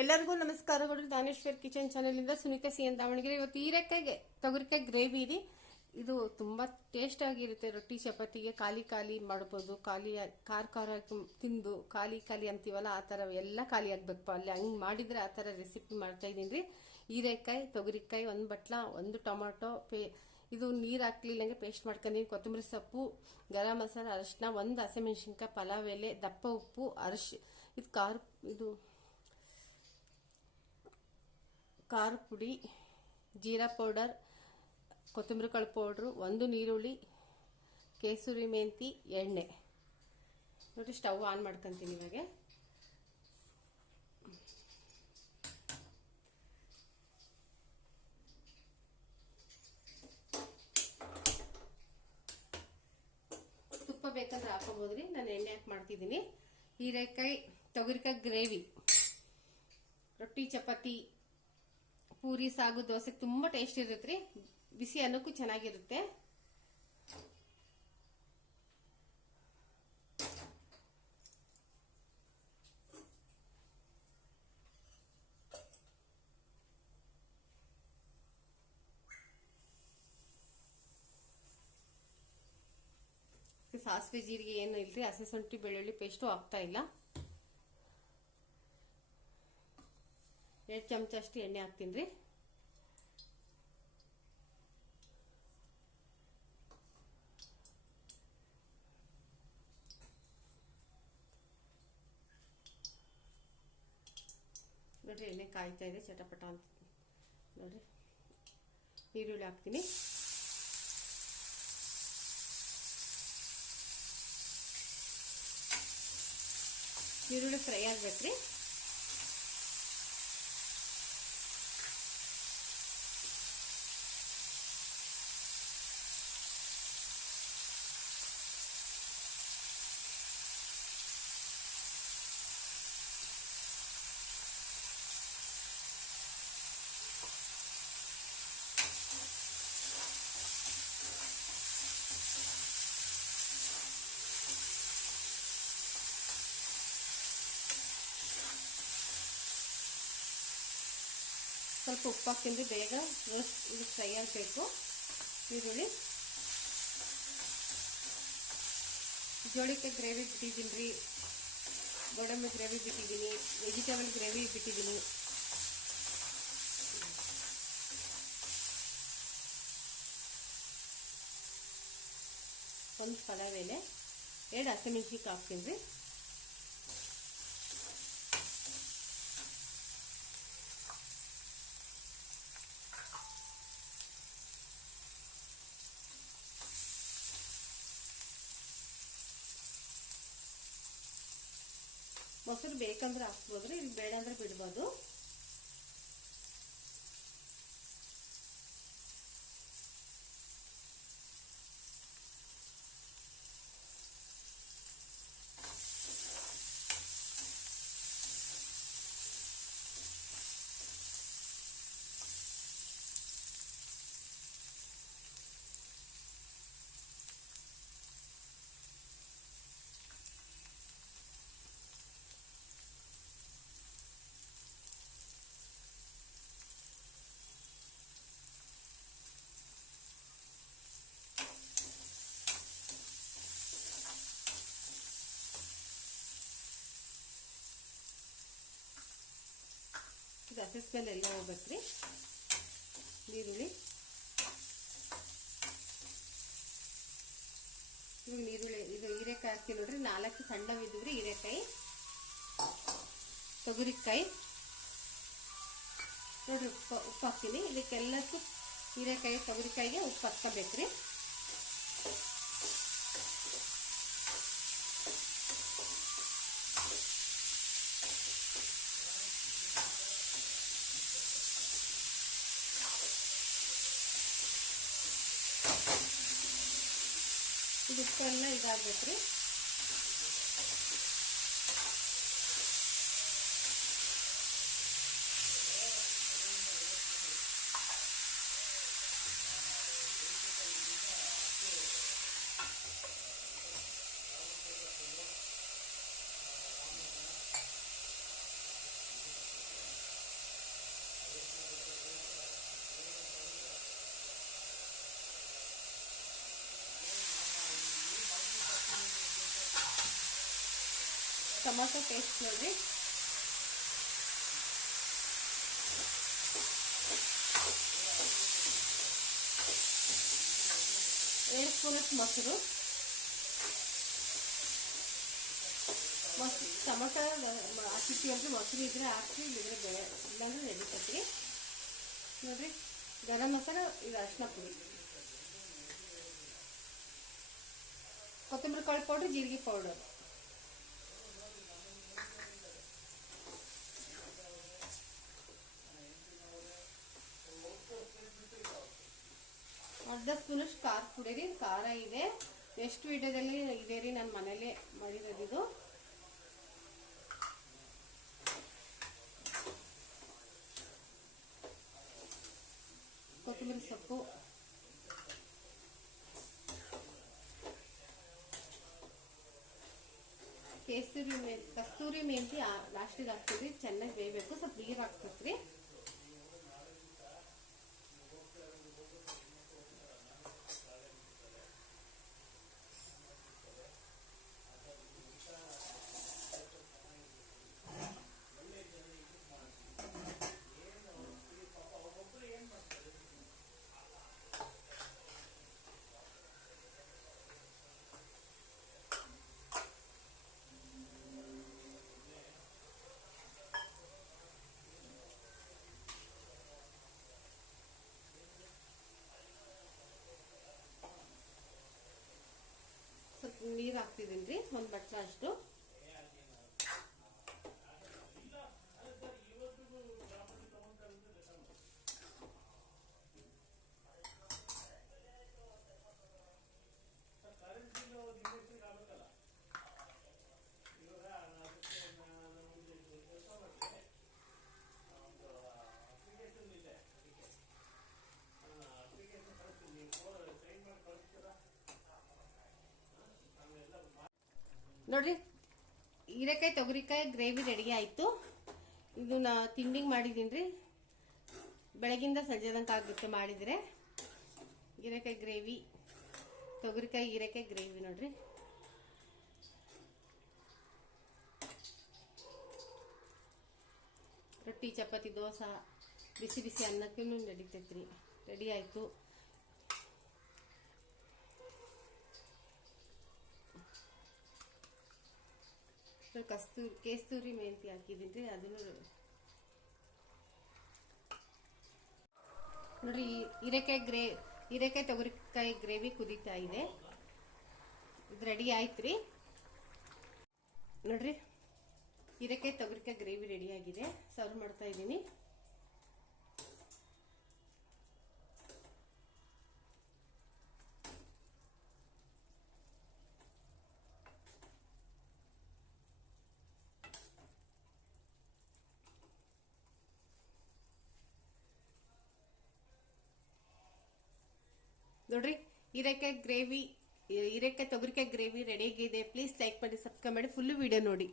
ಎಲ್ಲರಿಗೂ ನಮಸ್ಕಾರಗಳು. Daneshwar kitchen channel ಇಂದ ಸುನೀತಾ ಸಿ ಅಂತ ದಾವಣಗೆರೆ. ಇವತ್ತು ಹೀರೆಕಾಯಿಗೆ ತೊಗರಿಕಾಯಿ ಗ್ರೇವಿ ಇದೆ. ಇದು ತುಂಬಾ ಟೇಸ್ಟ್ ಆಗಿರುತ್ತೆ. ರೊಟ್ಟಿ ಚಪಾತಿಗೆ ಖಾಲಿ ಖಾಲಿ ಮಾಡ್ಬೋದು. ಖಾಲಿ ಖಾರ ತಿಂದು ಖಾಲಿ ಅಂತೀವಲ್ಲ, ಆ ಥರ ಎಲ್ಲ ಖಾಲಿ ಆಗ್ಬೇಕು ಅಲ್ಲಿ. ಹಂಗೆ ಮಾಡಿದ್ರೆ ಆ ಥರ ರೆಸಿಪಿ ಮಾಡ್ತಾ ಇದ್ದೀನಿ ರೀ. ಹೀರೆಕಾಯಿ, ತೊಗರಿಕಾಯಿ, ಒಂದು ಬಟ್ಲ, ಒಂದು ಟೊಮಾಟೊ, ಇದು ನೀರು ಹಾಕ್ಲಿಲ್ಲಂಗೆ ಪೇಸ್ಟ್ ಮಾಡ್ಕೊಂಡಿದ್ದೀನಿ. ಕೊತ್ತಂಬರಿ ಸೊಪ್ಪು, ಗರಂ ಮಸಾಲ, ಅರಿಶಿನ, ಒಂದು ಹಸಿಮೆಣಸಿನ್ಕಾಯಿ, ಪಲಾವ್ ಎಲೆ, ದಪ್ಪ ಉಪ್ಪು, ಇದು ಖಾರ ಪುಡಿ, ಜೀರಾ ಪೌಡರ್, ಕೊತ್ತಂಬರಿ ಕಾಳು ಪೌಡ್ರು, ಒಂದು ನೀರುಳ್ಳಿ, ಕೇಸರಿ ಮೆಂತಿ, ಎಣ್ಣೆ. ನೋಡಿ, ಸ್ಟವ್ ಆನ್ ಮಾಡ್ಕೊಂತೀನಿ ಇವಾಗ. ತುಪ್ಪ ಬೇಕಂದ್ರೆ ಹಾಕೋಬೋದ್ರಿ. ನಾನು ಎಣ್ಣೆ ಹಾಕಿ ಮಾಡ್ತಿದ್ದೀನಿ. ಹೀರೆಕಾಯಿ ತೊಗರಿಕಾಯಿ ಗ್ರೇವಿ ರೊಟ್ಟಿ ಚಪಾತಿ ಪೂರಿ ಸಾಗು ದೋಸೆಗೆ ತುಂಬಾ ಟೇಸ್ಟ್ ಇರುತ್ತೆ ರೀ. ಬಿಸಿ ಅನ್ನಕ್ಕೂ ಚೆನ್ನಾಗಿರುತ್ತೆ. ಸಾಸಿವೆ ಜೀರಿಗೆ ಏನು ಇಲ್ರಿ. ಹಸಿ ಶುಂಠಿ ಬೆಳ್ಳುಳ್ಳಿ ಪೇಸ್ಟು ಹಾಕ್ತಾ ಇಲ್ಲ. 2 ಚಮಚ ಅಷ್ಟು ಎಣ್ಣೆ ಹಾಕ್ತೀನಿ ರೀ. ನೋಡ್ರಿ, ಎಣ್ಣೆ ಕಾಯ್ತಾ ಇದೆ ಚಟಪಟ ಅಂತ. ನೋಡ್ರಿ, ಈರುಳ್ಳಿ ಹಾಕ್ತೀನಿ. ಈರುಳ್ಳಿ ಫ್ರೈ ಆಗ್ಬೇಕ್ರಿ. ಸ್ವಲ್ಪ ಉಪ್ಪು ಹಾಕ್ತೀನಿ. ಬೇಗ ಇದು ಫ್ರೈ ಆಗಬೇಕು. ಈರುಳ್ಳಿ ಜೋಳಿಕಾಯಿ ಗ್ರೇವಿ ಬಿಟ್ಟಿದ್ದೀನಿ ರೀ. ಗೋಡಂಬಿ ಗ್ರೇವಿ ಬಿಟ್ಟಿದ್ದೀನಿ. ವೆಜಿಟೇಬಲ್ ಗ್ರೇವಿ ಬಿಟ್ಟಿದ್ದೀನಿ. ಒಂದು ಪಲಾವ್ ಎಲೆ, 2 ಹಸಿಮೆಣಸಿನ್ಕಾಯಿ ಹಾಕ್ತೀನಿ ರೀ. ಮೊಸರು ಬೇಕಂದ್ರೆ ಹಾಕ್ಬೋದ್ರಿ, ಇದು ಬೇಡ ಅಂದ್ರೆ ಬಿಡ್ಬೋದು. ಇದು ಹಸಿ ಸ್ಮೆಲ್ ಎಲ್ಲ ಹೋಗ್ಬೇಕ್ರಿ. ಈರುಳ್ಳಿ ಇದು ಹೀರೆಕಾಯಿ ಹಾಕ್ತೀನಿ ನೋಡ್ರಿ. 4 ಸಣ್ಣವಿದ್ರಿ ಹೀರೆಕಾಯಿ. ತೊಗರಿಕಾಯಿ ನೋಡ್ರಿ, ಉಪ್ಪು ಹಾಕ್ತೀನಿ. ಇದಕ್ಕೆಲ್ಲಕ್ಕೂ ಹೀರೆಕಾಯಿ ತೊಗರಿಕಾಯಿಗೆ ಉಪ್ಪು ಹಾಕ್ಕೋಬೇಕ್ರಿ. ಇದು ಉಪ್ಪೆಲ್ಲ ಇದಾಗಬೇಕ್ರಿ. ಟೊಮಾಟೊ ಪೇಸ್ಟ್ ನೋಡ್ರಿ, ಎರಡು ಸ್ಪೂನಷ್ಟು ಮೊಸರು, ಟೊಮಾಟೊ ಹಾಕಿರ್ತೀವಲ್ರಿ, ಮೊಸರು ಇದ್ರೆ ಹಾಕಿ, ಇದ್ರೆ ಬೇಳೆ ಇಲ್ಲಾಂದ್ರೆ ನಡೀತೈತ್ರಿ ನೋಡ್ರಿ. ಗರಂ ಮಸಾಲ, ಇದು ಅರಿಶಿನ ಪುಡಿ, ಕೊತ್ತಂಬರಿ ಕಾಳು ಪೌಡ್ರ್, ಜೀರಿಗೆ ಪೌಡರ್, ಅರ್ಧ ಸ್ಪೂನಷ್ಟು ಖಾರ ಪುಡಿ ರೀ. ಖಾರ ಇದೆ, ಎಷ್ಟು ವಿಡಿಯೋದಲ್ಲಿ ಇದೆ ರೀ, ನಾನು ಮನೇಲೆ ಮಾಡಿರೋದು. ಕೊತ್ತಂಬರಿ ಸೊಪ್ಪು, ಕಸ್ತೂರಿ ಮೆಂತಿ ಲಾಸ್ಟಿಗೆ ಹಾಕ್ತೀವಿ. ಚೆನ್ನಾಗಿ ಬೇಯಬೇಕು, ಸ್ವಲ್ಪ ನೀರು ಹಾಕ್ಬೇಕ್ರಿ. ಸ್ವಲ್ಪ ನೀರು ಹಾಕ್ತಿದ್ದೀನಿ ರೀ, ಒಂದು ಬಟ್ಲ ಅಷ್ಟು. ನೋಡ್ರಿ, ಹೀರೆಕಾಯಿ ತೊಗರಿಕಾಯಿ ಗ್ರೇವಿ ರೆಡಿ ಆಯಿತು. ಇದು ನಾ ತಿಂಡಿಗೆ ಮಾಡಿದ್ದೀನಿ ರೀ, ಬೆಳಗಿಂದ ಸಂಜೆ ತನಕ ಆಗುತ್ತೆ ಮಾಡಿದರೆ. ಹೀರೆಕಾಯಿ ಗ್ರೇವಿ, ತೊಗರಿಕಾಯಿ ಹೀರೆಕಾಯಿ ಗ್ರೇವಿ ನೋಡ್ರಿ. ರೊಟ್ಟಿ, ಚಪಾತಿ, ದೋಸೆ, ಬಿಸಿ ಬಿಸಿ ಅನ್ನಕ್ಕೂ ನಡೀತೈತ್ರಿ. ರೆಡಿ ಆಯಿತು. ಕೇಸರಿ ಮೆಂತಿ ಹಾಕಿದ್ದೀನಿ, ಅದನ್ನು ನೋಡ್ರಿ. ಹೀರೆಕಾಯಿ ತೊಗರಿಕಾಯಿ ಗ್ರೇವಿ ಕುದೀತಾ ಇದೆ, ಇದು ರೆಡಿ ಆಯ್ತು ರೀ ನೋಡ್ರಿ. ಹೀರೆಕಾಯಿ ತೊಗರಿಕಾಯಿ ಗ್ರೇವಿ ರೆಡಿ ಆಗಿದೆ, ಸರ್ವ್ ಮಾಡ್ತಾ ಇದ್ದೀನಿ. ನೋಡ್ರಿ, ಹೀರೆಕಾಯಿ ತೊಗರಿಕಾಯಿ ಗ್ರೇವಿ ರೆಡಿ ಆಗಿದೆ. ಪ್ಲೀಸ್ ಲೈಕ್ ಮಾಡಿ, ಸಬ್ಸ್ಕ್ರೈಬ್ ಮಾಡಿ, ಫುಲ್ ವಿಡಿಯೋ ನೋಡಿ.